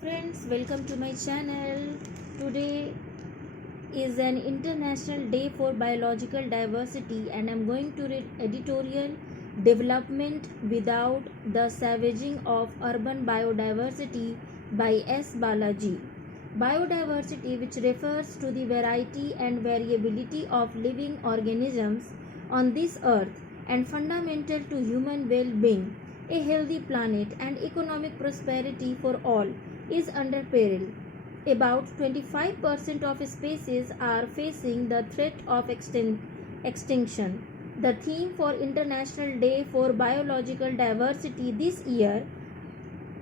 Friends, welcome to my channel. Today is an International Day for Biological Diversity, and I'm going to read editorial Development Without the Savaging of Urban Biodiversity by S. Balaji. Biodiversity, which refers to the variety and variability of living organisms on this earth and fundamental to human well-being, a healthy planet and economic prosperity for all, is under peril. About 25% of species are facing the threat of extinction. The theme for International Day for Biological Diversity this year,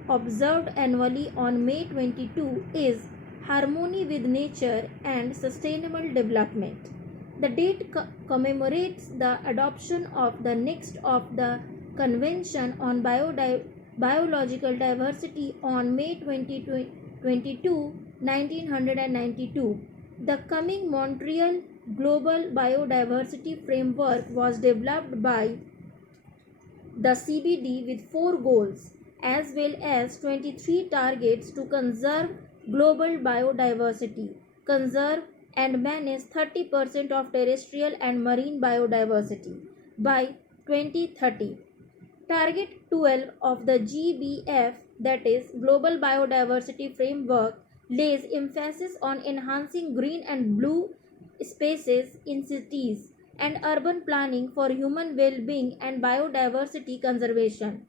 observed annually on May 22, is Harmony with Nature and Sustainable Development. The date commemorates the adoption of the next of the Convention on Biological Diversity on May 22, 1992. The coming Montreal Global Biodiversity Framework was developed by the CBD with 4 goals as well as 23 targets to conserve global biodiversity, conserve and manage 30% of terrestrial and marine biodiversity by 2030. Target 12 of the GBF, that is Global Biodiversity Framework, lays emphasis on enhancing green and blue spaces in cities and urban planning for human well-being and biodiversity conservation.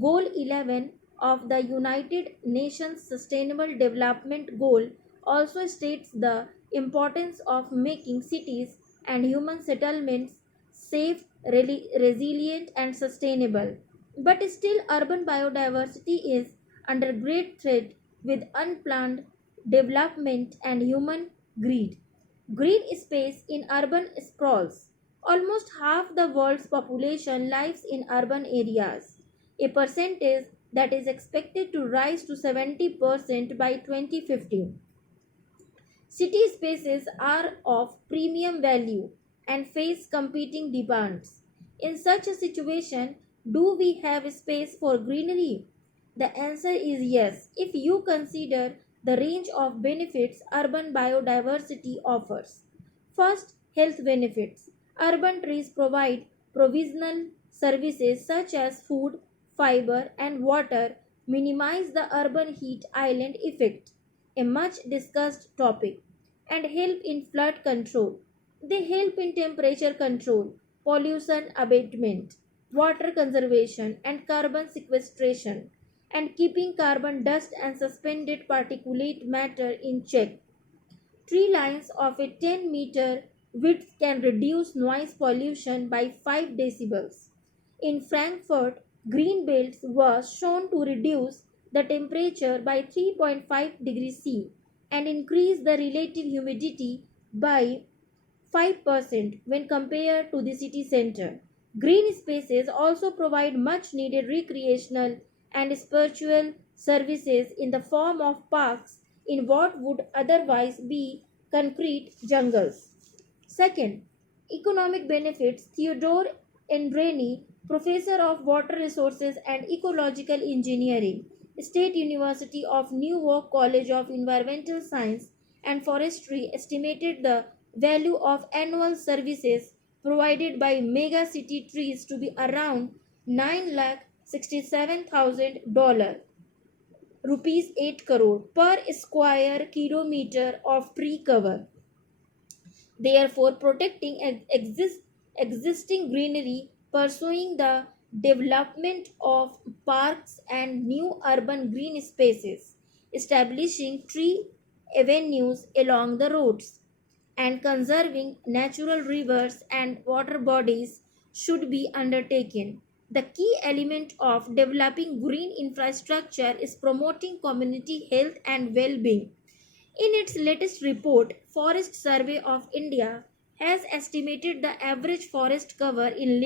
Goal 11 of the United Nations Sustainable Development Goal also states the importance of making cities and human settlements safe, resilient, and sustainable. But still, urban biodiversity is under great threat with unplanned development and human greed. Green space in urban sprawls. Almost half the world's population lives in urban areas, a percentage that is expected to rise to 70% by 2050. City spaces are of premium value and face competing demands. In such a situation, do we have space for greenery? The answer is yes, if you consider the range of benefits urban biodiversity offers. First, health benefits. Urban trees provide provisional services such as food, fiber, and water, minimize the urban heat island effect, a much discussed topic, and help in flood control. They help in temperature control, pollution abatement, water conservation, and carbon sequestration, and keeping carbon dust and suspended particulate matter in check. Tree lines of a 10-meter width can reduce noise pollution by 5 decibels. In Frankfurt, green belts was shown to reduce the temperature by 3.5 degrees C and increase the relative humidity by 5% when compared to the city center. Green spaces also provide much needed recreational and spiritual services in the form of parks in what would otherwise be concrete jungles. Second, economic benefits. Theodore Endreni, professor of water resources and ecological engineering, State University of New York College of Environmental Science and Forestry, estimated the value of annual services provided by mega city trees to be around $9,67,000, rupees 8 crore per square kilometer of tree cover. Therefore, protecting existing greenery, pursuing the development of parks and new urban green spaces, establishing tree avenues along the roads, and conserving natural rivers and water bodies should be undertaken. The key element of developing green infrastructure is promoting community health and well-being. In its latest report, Forest Survey of India has estimated the average forest cover in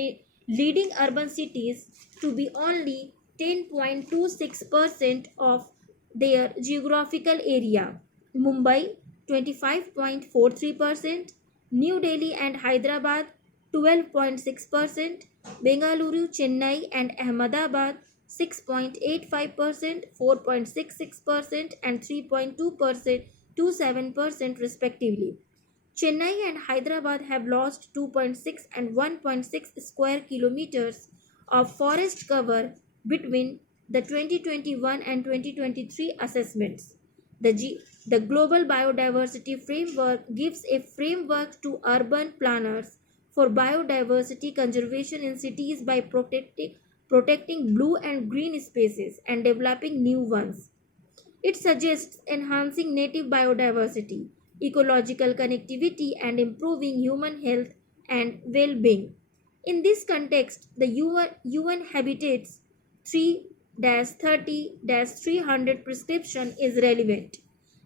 leading urban cities to be only 10.26% of their geographical area. Mumbai 25.43%, New Delhi and Hyderabad 12.6%, Bengaluru, Chennai and Ahmedabad 6.85%, 4.66%, and 3.2%, 27% respectively. Chennai and Hyderabad have lost 2.6 and 1.6 square kilometers of forest cover between the 2021 and 2023 assessments. The Global Biodiversity Framework gives a framework to urban planners for biodiversity conservation in cities by protecting blue and green spaces and developing new ones. It suggests enhancing native biodiversity, ecological connectivity, and improving human health and well being. In this context, the UN Habitats 3 300 prescription is relevant.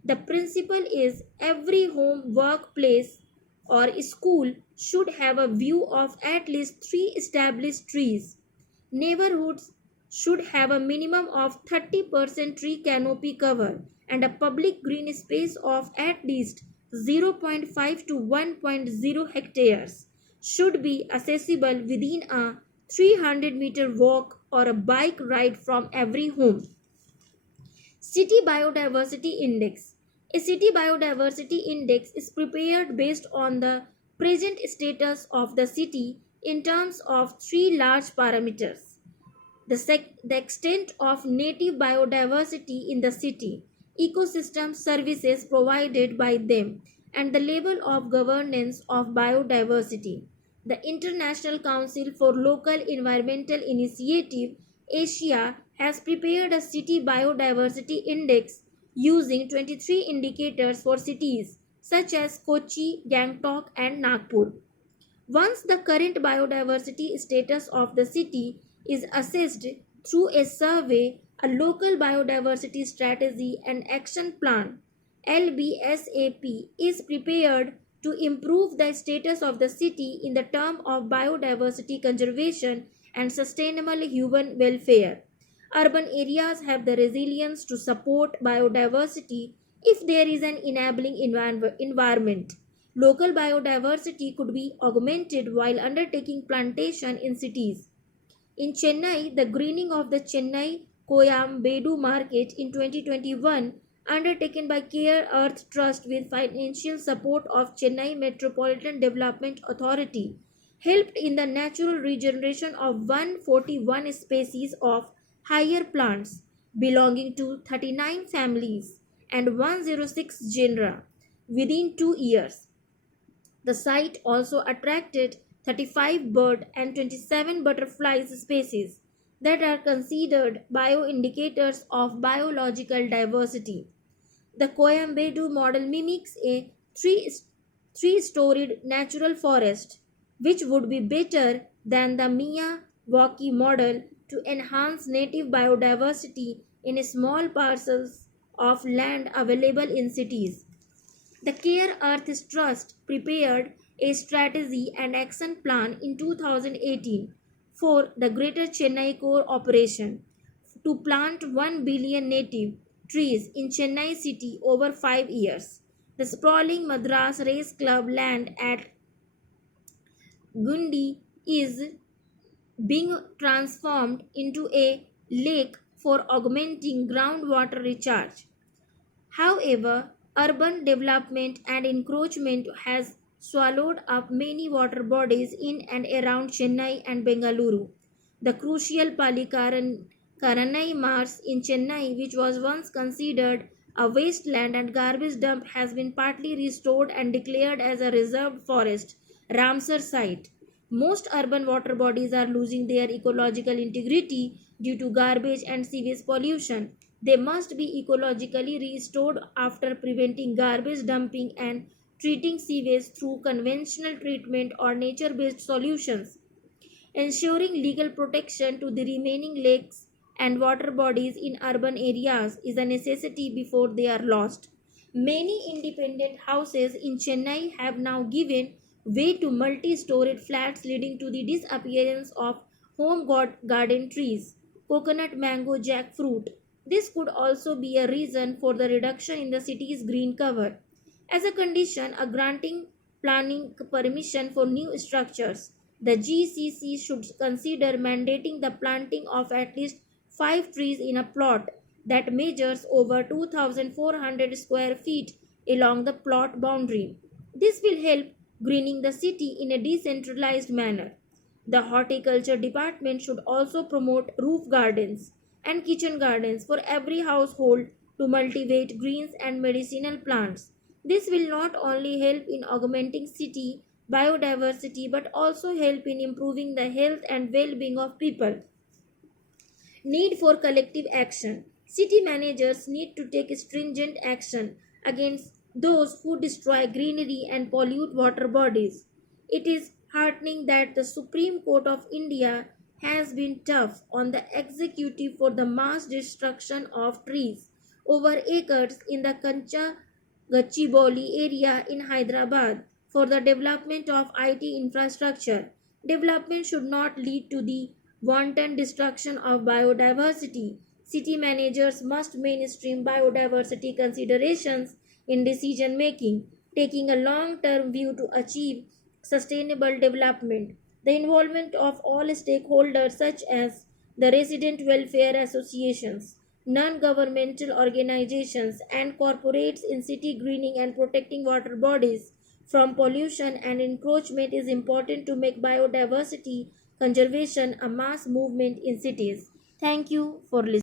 The principle is every home, workplace, or school should have a view of at least 3 established trees. Neighborhoods should have a minimum of 30% tree canopy cover and a public green space of at least zero point 0.5 to 1.0 hectares should be accessible within a 300-meter walk or a bike ride from every home. City Biodiversity Index. A city biodiversity index is prepared based on the present status of the city in terms of three large parameters: the extent of native biodiversity in the city, ecosystem services provided by them, and the level of governance of biodiversity. The International Council for Local Environmental Initiative Asia has prepared a city biodiversity index using 23 indicators for cities such as Kochi, Gangtok, and Nagpur. Once the current biodiversity status of the city is assessed through a survey, a local biodiversity strategy and action plan (LBSAP) is prepared to improve the status of the city in the term of biodiversity conservation and sustainable human welfare. Urban areas have the resilience to support biodiversity if there is an enabling environment. Local biodiversity could be augmented while undertaking plantation in cities. In Chennai, the greening of the Chennai Coimbatore market in 2021, undertaken by Care Earth Trust with financial support of Chennai Metropolitan Development Authority, helped in the natural regeneration of 141 species of higher plants belonging to 39 families and 106 genera within 2 years. The site also attracted 35 bird and 27 butterfly species that are considered bioindicators of biological diversity. The Coimbatore model mimics a three-storied natural forest, which would be better than the Miyawaki model to enhance native biodiversity in small parcels of land available in cities. The Care Earth Trust prepared a strategy and action plan in 2018 for the Greater Chennai Core Operation to plant 1 billion native trees in Chennai city over 5 years. The sprawling Madras Race Club land at Gundi is being transformed into a lake for augmenting groundwater recharge. However, urban development and encroachment has swallowed up many water bodies in and around Chennai and Bengaluru. The crucial Karanai Marsh in Chennai, which was once considered a wasteland and garbage dump, has been partly restored and declared as a reserved forest Ramsar site. Most urban water bodies are losing their ecological integrity due to garbage and sewage pollution. They must be ecologically restored after preventing garbage dumping and treating sewage through conventional treatment or nature-based solutions. Ensuring legal protection to the remaining lakes and water bodies in urban areas is a necessity before they are lost. Many independent houses in Chennai have now given way to multi-storied flats, leading to the disappearance of home garden trees, coconut, mango, jackfruit. This could also be a reason for the reduction in the city's green cover. As a condition, a granting planning permission for new structures, the GCC should consider mandating the planting of at least 5 trees in a plot that measures over 2,400 square feet along the plot boundary. This will help greening the city in a decentralized manner. The horticulture department should also promote roof gardens and kitchen gardens for every household to cultivate greens and medicinal plants. This will not only help in augmenting city biodiversity but also help in improving the health and well-being of people. Need for collective action. City managers need to take stringent action against those who destroy greenery and pollute water bodies. It is heartening that the Supreme Court of India has been tough on the executive for the mass destruction of trees over acres in the Kancha Gachibowli area in Hyderabad for the development of IT infrastructure. Development should not lead to the wanton destruction of biodiversity. City managers must mainstream biodiversity considerations in decision making, taking a long term view to achieve sustainable development. The involvement of all stakeholders, such as the resident welfare associations, non governmental organizations, and corporates in city greening and protecting water bodies from pollution and encroachment, is important to make biodiversity conservation a mass movement in cities. Thank you for listening.